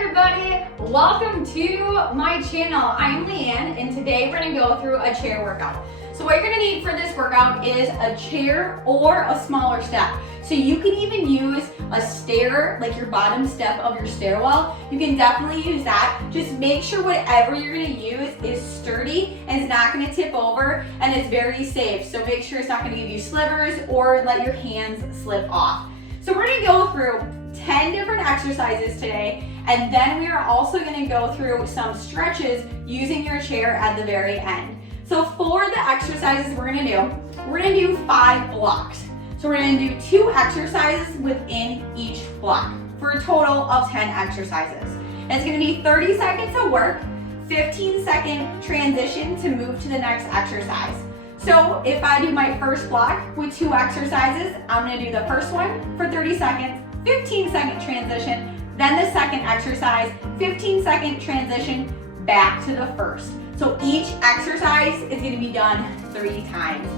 everybody, welcome to my channel. I'm LeAnn and today we're going to go through a chair workout. So what you're going to need for this workout is a chair or a smaller step. So you can even use a stair, like your bottom step of your stairwell. You can definitely use that. Just make sure whatever you're going to use is sturdy and it's not going to tip over and it's very safe. So make sure it's not going to give you slivers or let your hands slip off. So we're going to go through 10 different exercises today, and then we are also going to go through some stretches using your chair at the very end. So for the exercises we're going to do 5 blocks. So we're going to do 2 exercises within each block for a total of 10 exercises. And it's going to be 30 seconds of work, 15-second transition to move to the next exercise. So if I do my first block with 2 exercises, I'm going to do the first one for 30 seconds, 15-second transition, then the second exercise, 15-second transition, back to the first. So each exercise is going to be done 3 times.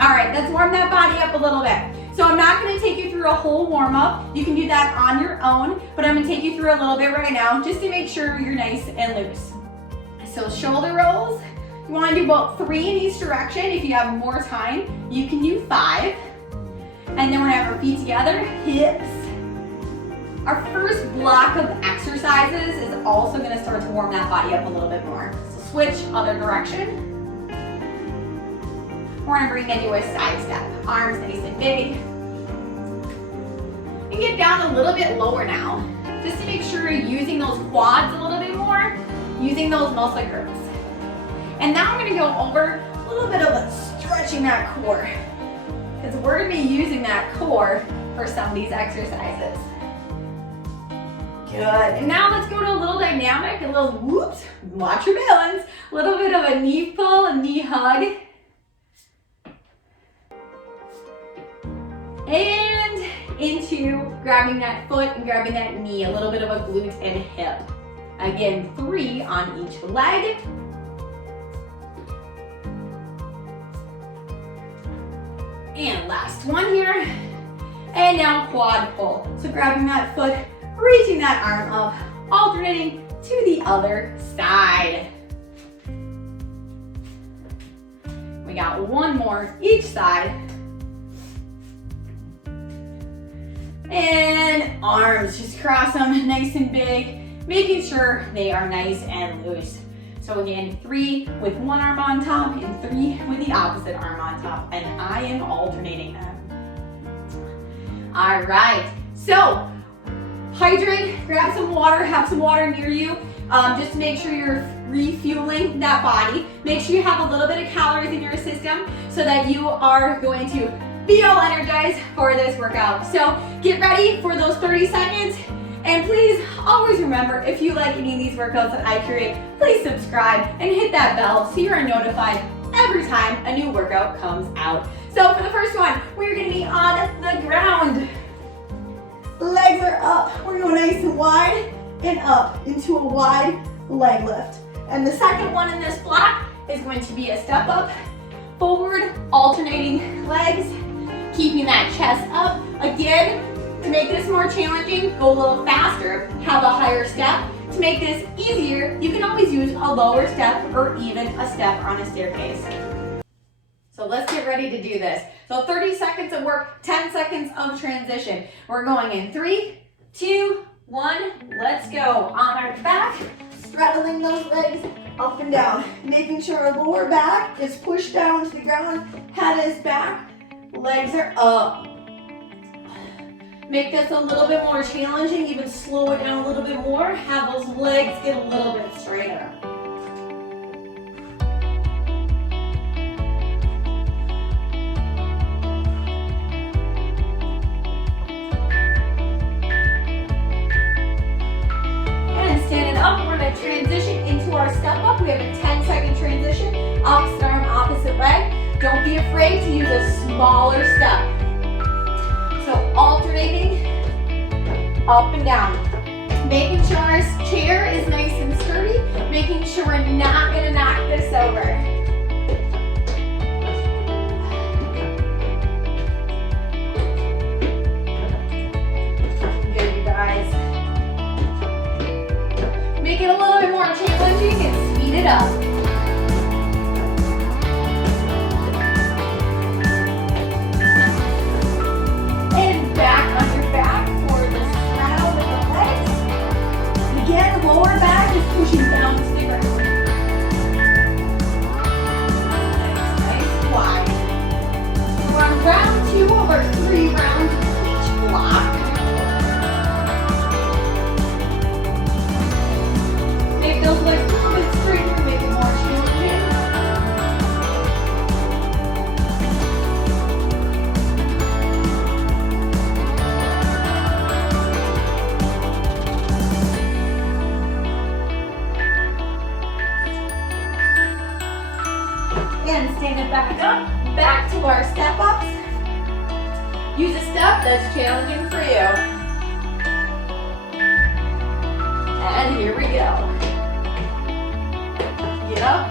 All right, let's warm that body up a little bit. So I'm not going to take you through a whole warm-up. You can do that on your own, but I'm going to take you through a little bit right now just to make sure you're nice and loose. So shoulder rolls. You want to do about 3 in each direction. If you have more time, you can do 5. And then we're going to have our feet together, hips. Our first block of exercises is also going to start to warm that body up a little bit more. So switch other direction. We're going to bring into a side step. Arms nice and big. And get down a little bit lower now, just to make sure you're using those quads a little bit more, using those muscle groups. And now I'm going to go over a little bit of stretching that core, because we're going to be using that core for some of these exercises. Good. And now let's go to a little dynamic, a little whoops, watch your balance, a little bit of a knee pull, a knee hug. And into grabbing that foot and grabbing that knee, a little bit of a glute and hip. Again, 3 on each leg. And last one here. And now quad pull. So grabbing that foot, reaching that arm up, alternating to the other side. We got one more each side. And arms, just cross them nice and big, making sure they are nice and loose. So again, 3 with one arm on top and 3 with the opposite arm on top. And I am alternating them. All right, so hydrate, grab some water, have some water near you, just to make sure you're refueling that body. Make sure you have a little bit of calories in your system so that you are going to be all energized for this workout. So get ready for those 30 seconds. And please always remember, if you like any of these workouts that I create, please subscribe and hit that bell so you're notified every time a new workout comes out. So for the first one, we're gonna be on the ground. Legs are up. We're going nice and wide and up into a wide leg lift. And the second one in this block is going to be a step up, forward, alternating legs, keeping that chest up. Again, to make this more challenging, go a little faster, have a higher step. To make this easier, you can always use a lower step or even a step on a staircase. So let's get ready to do this. So 30 seconds of work, 10 seconds of transition. We're going in 3, 2, 1, let's go. On our back, straddling those legs up and down, making sure our lower back is pushed down to the ground, head is back, legs are up. Make this a little bit more challenging, even slow it down a little bit more. Have those legs get a little bit straighter. And standing up, we're going to transition into our step up. We have a 10-second transition, opposite arm, opposite leg. Don't be afraid to use a smaller step. So alternating up and down. Making sure our chair is nice and sturdy. Making sure we're not going to knock this over. Good, you guys. up. And back on your back for the straddle with the legs. And again, the lower back is pushing down to the ground. Nice, wide. We're on round 2 of our 3 rounds of each block. Make those legs a little bit straighter, make it more challenging. And stand it back up, back to our step ups. Use a step that's challenging for you. And here we go. Get up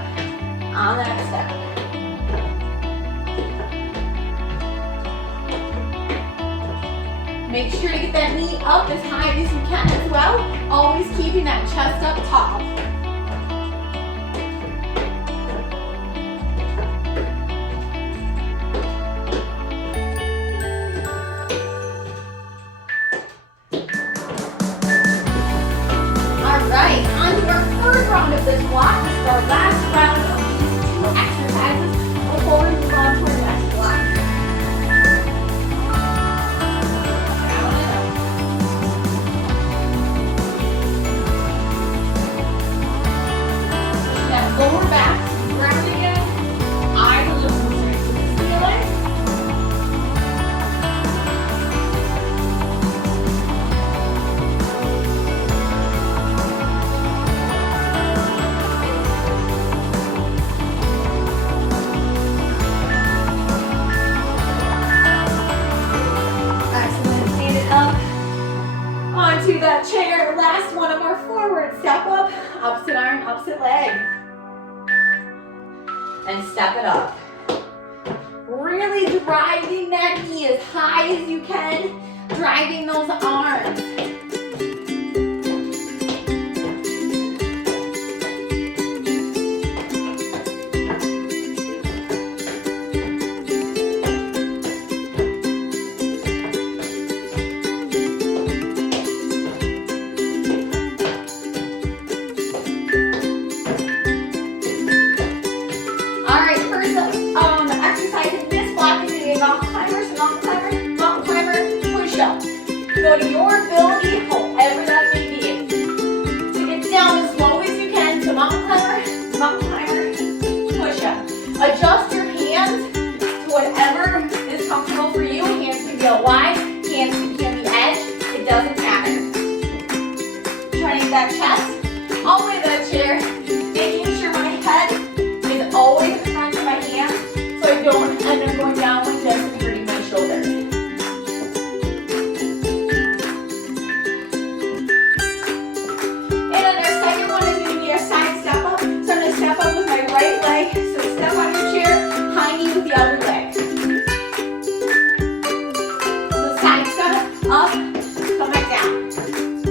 on that step. Make sure to get that knee up as high as you can as well. Always keeping that chest up top. Alright, on to our third round of this block. This is our last round of these 2 exercises before we move on to our next block. Pushing that lower back, grounding it. Eyes looking straight to the ceiling. Onto that chair, last one of our forward step up, opposite arm, opposite leg. And step it up. Really driving that knee as high as you can, driving those arms. Go to your ability, however that may be. To get down as low as you can. So mountain climber, push up. Adjust your hands to whatever is comfortable for you. Hands can go wide, hands can be edge. It doesn't matter. Trying to get that chest all the way to that chair. Making sure my head is always in front of my hands so I don't end up going down like this and hurting my shoulders. Right leg, so step on your chair, high knee with the other leg. So side step, up, come back down.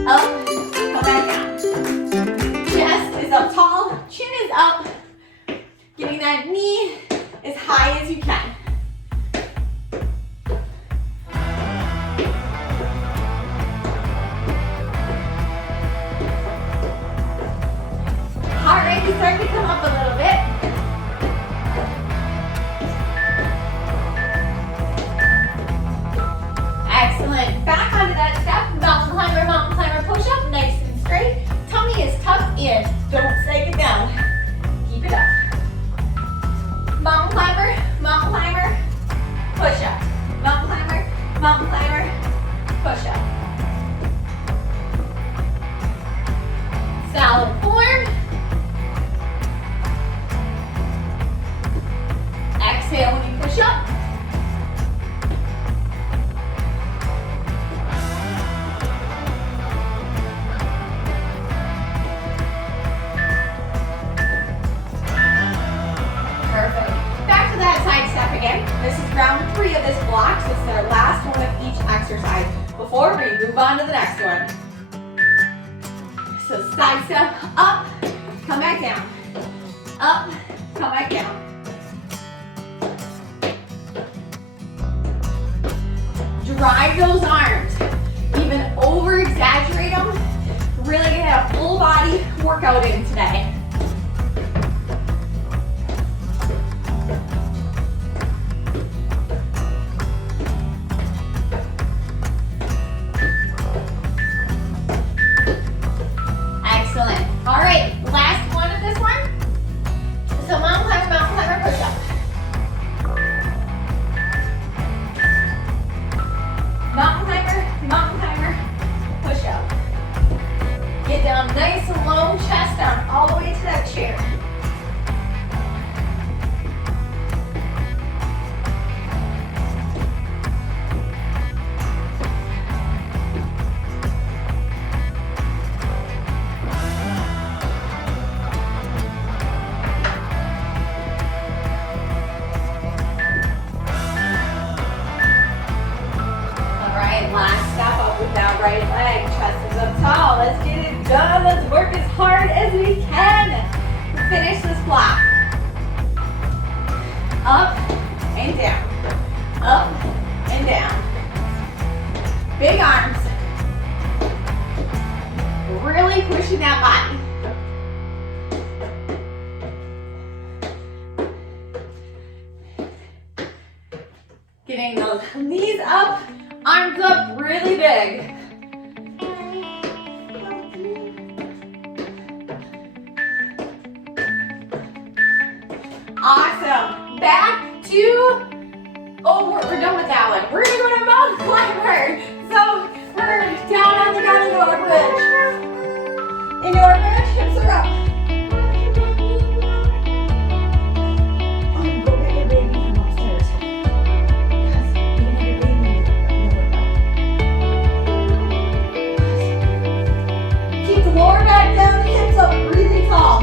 Up, come back down. Chest is up tall, chin is up. Getting that knee as high as you can. Heart rate is starting to come up a little bit. Excellent. Back onto that step. Mountain climber push up. Nice and straight. Tummy is tucked in. Don't sag it down. Keep it up. Mountain climber, push up. Mountain climber, push up. Solid form. Exhale when you push up. Perfect. Back to that side step again. This is round 3 of this block, so this is our last one of each exercise before we move on to the next one. So side step up, come back down. Up, come back down. Drive those arms. Even over exaggerate them. Really gonna have a full body workout in today. Excellent. All right, last one of this one. So mountain climber, push up. Mountain climber, push up. Get down nice and low, chest down all the way to that chair. Last step up with that right leg. Chest is up tall. Let's get it done. Let's work as hard as we can. Finish this block. Up and down. Up and down. Big arms. Really pushing that body. Getting those knees up. Arms up really big. Awesome. Back to, we're done with that one. We're gonna go to mountain climber. So we're down on the ground into our bridge. Into our bridge, hips are up. Go get your baby from upstairs. Lower back down, hips up really tall.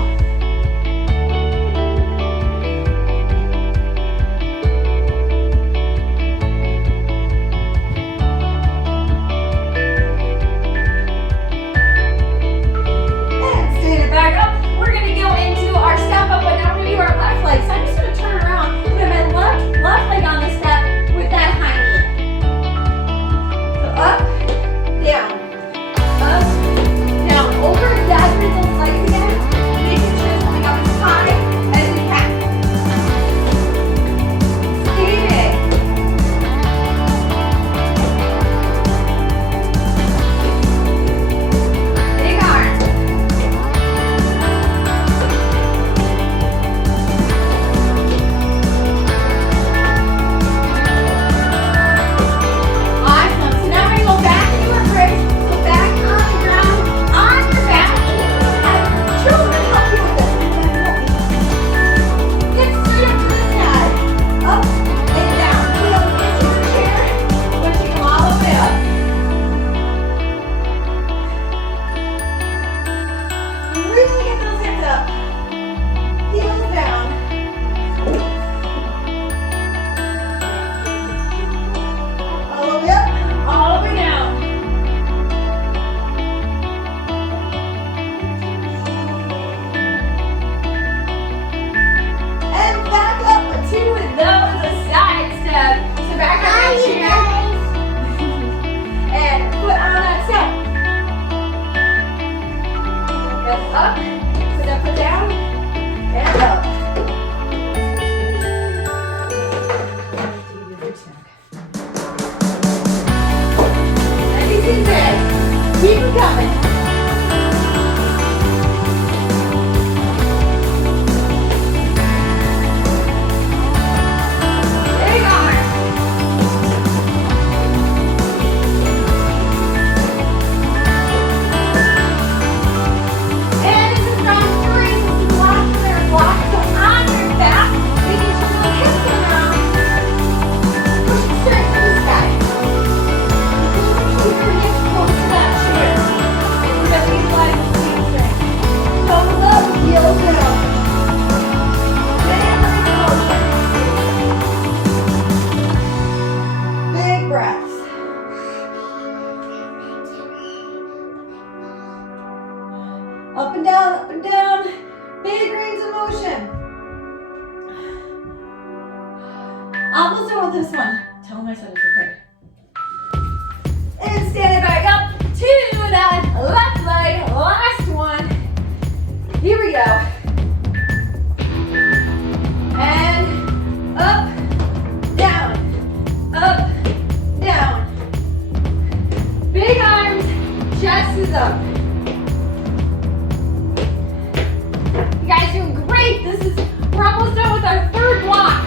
And stand it back up. We're going to go into our step up, but now we're going to do our left leg. So I'm just going to turn around, put my left leg on the step with that high knee. So up, down, up, down, over, exaggerate those legs again, making sure it's coming up as high as we can. Stay big. Big arms. Awesome. So now we're going to go back into our bridge. Go back on the ground. On your back, have children help you with this. Get straight up to the sky. Up and down. Put up into your chair. Pushing them all the way up. Really get those hips up. Heels down. All the way up, all the way down. And back up to those side step. So back on that chair. And foot on that step. That's up. Put that foot down. And up. Nice and big. Keep it coming. Big arms. And this is round 3. So you block there, block. So on your back, making sure the hips are around. Pushing straight to the sky. Keep your hips close to that chair. Really utilize the seat strength. Toes up, heels down. Big range of motion. Big breaths. Up and down, up and down. Big range Almost done with this one. Tell myself it's okay. And stand it back up to that left leg. Last one. Here we go. And up, down, up, down. Big arms, chest is up. You guys are doing great. We're almost done with our third block.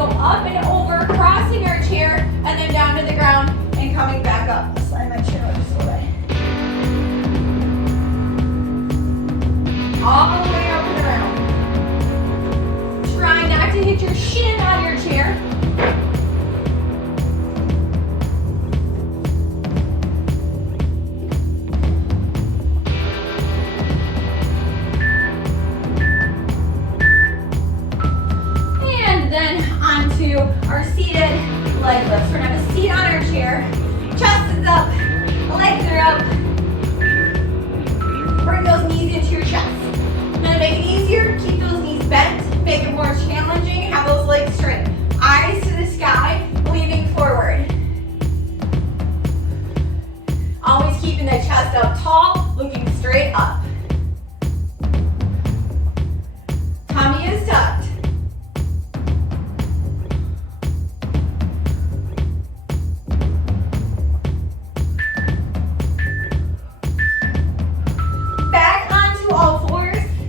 Up and over, crossing our chair, and then down to the ground and coming back up. Slide my chair up just a little bit. All the way up and around. Try not to hit your shin on your chair. Our seated leg lifts. We're gonna have a seat on our chair. Chest is up, legs are up. Bring those knees into your chest. I'm gonna make it easier, keep those knees bent, make it more challenging, have those legs straight. Eyes to the sky, leaning forward. Always keeping the chest up tall, looking straight up. Tummy is tucked.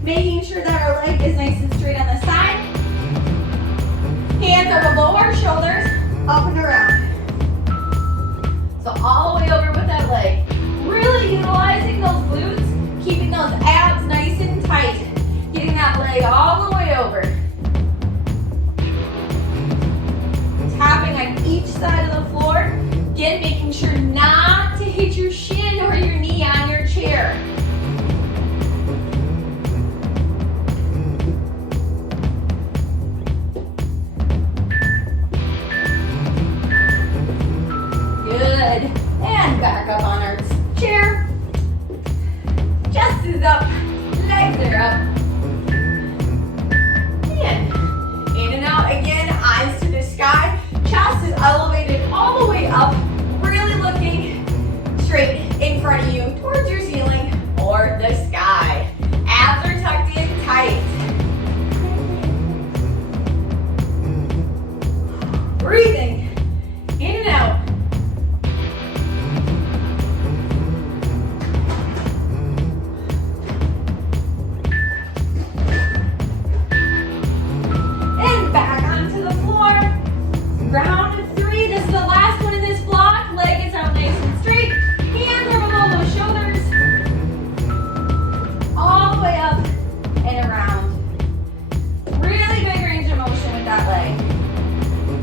Making sure that our leg is nice and straight on the side. Hands are below our shoulders, up and around. So all the way over with that leg. Really utilizing those glutes, keeping those abs nice and tight. Getting that leg all the way over. Tapping on each side of the floor. Again, making sure not to hit your shin or your knee on your chair. Good. And back up on our chair. Chest is up. Legs are up. In and out again. Eyes to the sky. Chest is elevated all the way up. Really looking straight in front of you towards your ceiling or the sky. Abs are tucked in tight. Breathing in and out. Round 3, this is the last one in this block. Leg is out nice and straight. Hands are below those shoulders. All the way up and around. Really big range of motion with that leg.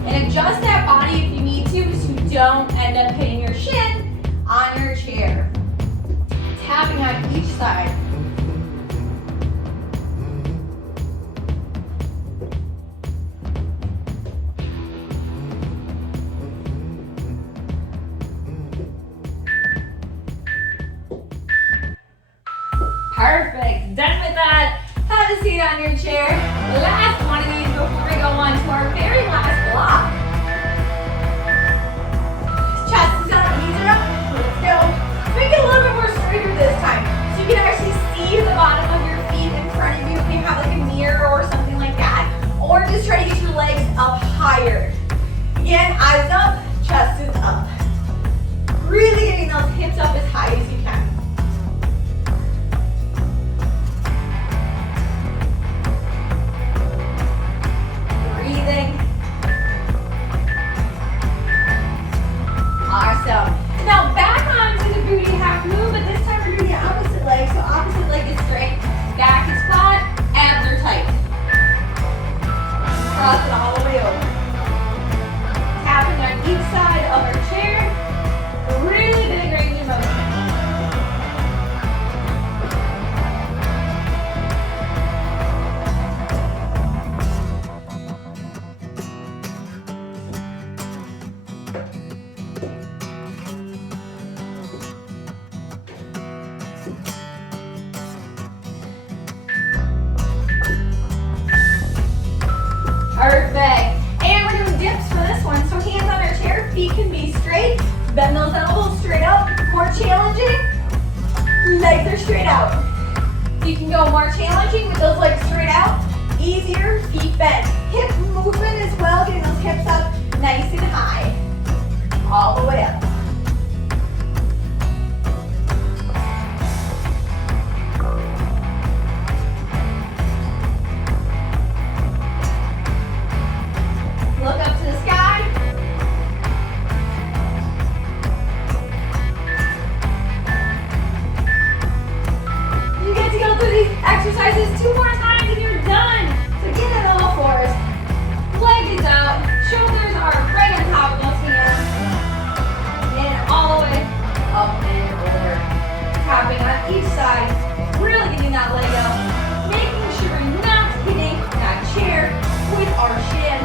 And adjust that body if you need to so you don't end up hitting your shin on your chair. Tapping on each side. Perfect, done with that. Have a seat on your chair. Last one of these before we go on to our very last block. Chest is up, knees are up. Let's go. Make it a little bit more straighter this time. So you can actually see the bottom of your feet in front of you if you have like a mirror or something like that. Or just try to get your legs up higher. Again, eyes up, chest is up. Really getting those hips up as high as you can. Breathing. Bend those elbows straight up. More challenging. Legs are straight out. You can go more challenging with those legs straight out. Easier, feet bent. Hip movement as well, getting those hips up nice and high. All the way up. Look up to the sky. You get to go through these exercises 2 more times and you're done. So get it all fours. Leg is out. Shoulders are right on top of those hands. And all the way up and over. Tapping on each side. Really getting that leg up. Making sure we're not hitting that chair with our shin.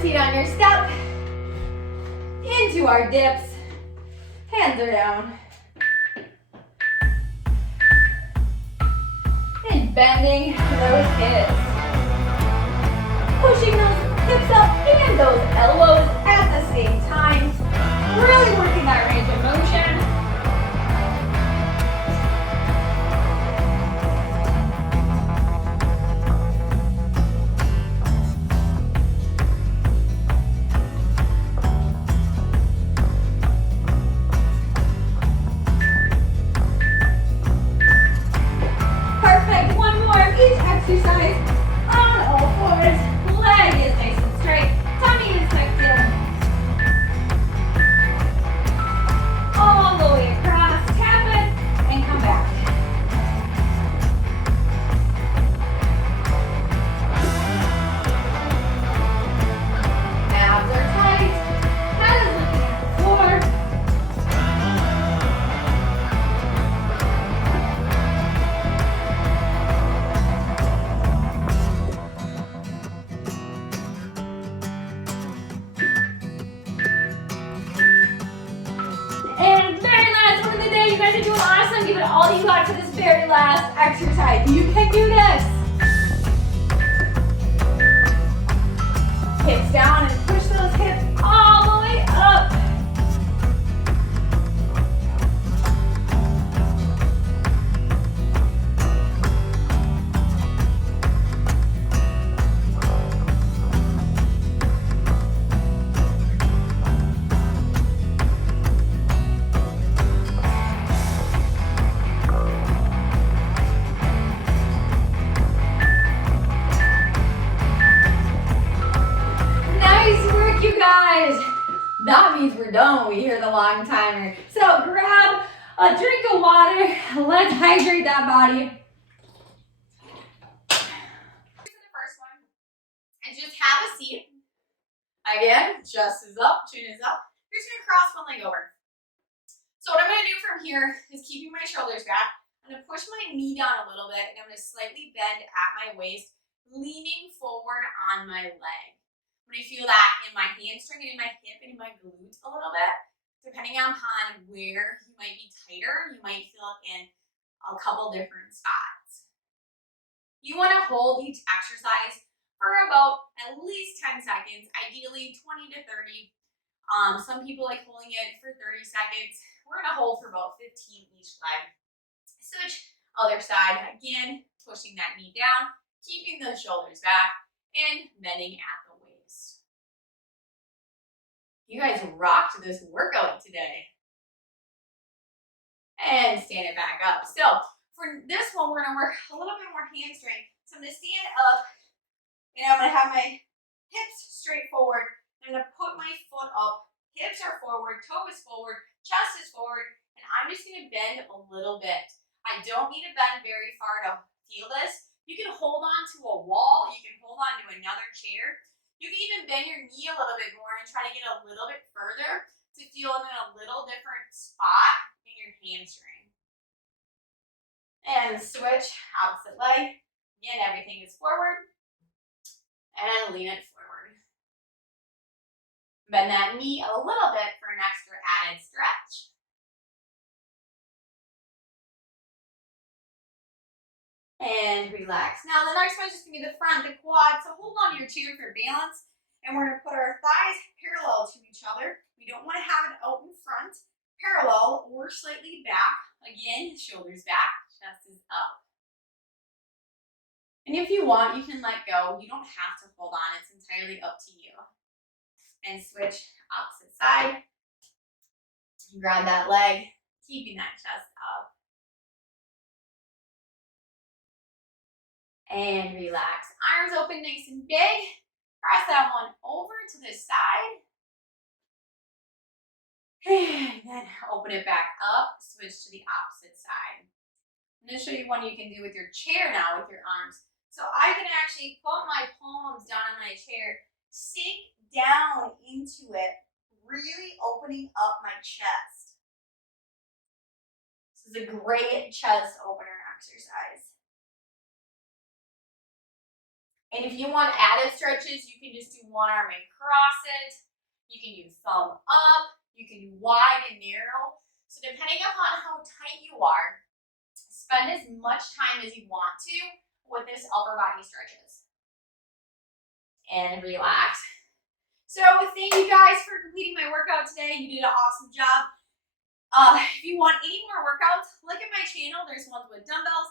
Seat on your step, into our dips, hands are down, and bending those hips, pushing those hips up and those elbows at the same time, really working that range of motion. Exercise on all fours. Leg is nice and straight. Tummy is tucked in. All the way across. Tap it and come back. Abs are tight. Head is looking at the floor. You're doing awesome. Give it all you got for this very last exercise. You can do this. Hips down and push those hips all the way up. That means we're done when we hear the long timer. So grab a drink of water. Let's hydrate that body. The first one is just have a seat. Again, chest is up, chin is up. You're just gonna cross one leg over. So what I'm gonna do from here is keeping my shoulders back. I'm gonna push my knee down a little bit and I'm gonna slightly bend at my waist, leaning forward on my leg. When I feel that in my hamstring and in my hip and in my glute a little bit, depending on where you might be tighter, you might feel it in a couple different spots. You want to hold each exercise for about at least 10 seconds, ideally 20 to 30. Some people like holding it for 30 seconds. We're going to hold for about 15 each leg. Switch other side. Again, pushing that knee down, keeping those shoulders back, and bending at the waist. You guys rocked this workout today. And stand it back up. So for this one, we're gonna work a little bit more hamstring. So I'm gonna stand up and I'm gonna have my hips straight forward. I'm gonna put my foot up. Hips are forward, toe is forward, chest is forward, and I'm just gonna bend a little bit. I don't need to bend very far to feel this. You can hold on to a wall, you can hold on to another chair. You can even bend your knee a little bit more and try to get a little bit further to feel in a little different spot in your hamstring. And switch, opposite leg. Again, everything is forward. And lean it forward. Bend that knee a little bit for an extra added stretch. And relax. Now the next one is just gonna be the front, the quad. So hold on to your chair for balance. And we're gonna put our thighs parallel to each other. We don't wanna have it out in front, parallel or slightly back. Again, shoulders back, chest is up. And if you want, you can let go. You don't have to hold on, it's entirely up to you. And switch opposite side. Grab that leg, keeping that chest up. And relax. Arms open nice and big. Press that one over to the side. And then open it back up, switch to the opposite side. I'm going to show you one you can do with your chair now with your arms. So I can actually put my palms down on my chair, sink down into it, really opening up my chest. This is a great chest opener exercise. And if you want added stretches, you can just do one arm and cross it. You can do thumb up. You can do wide and narrow. So depending upon how tight you are, spend as much time as you want to with this upper body stretches. And relax. So thank you guys for completing my workout today. You did an awesome job. If you want any more workouts, look at my channel. There's ones with dumbbells,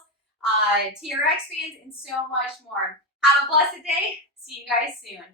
TRX bands, and so much more. Have a blessed day. See you guys soon.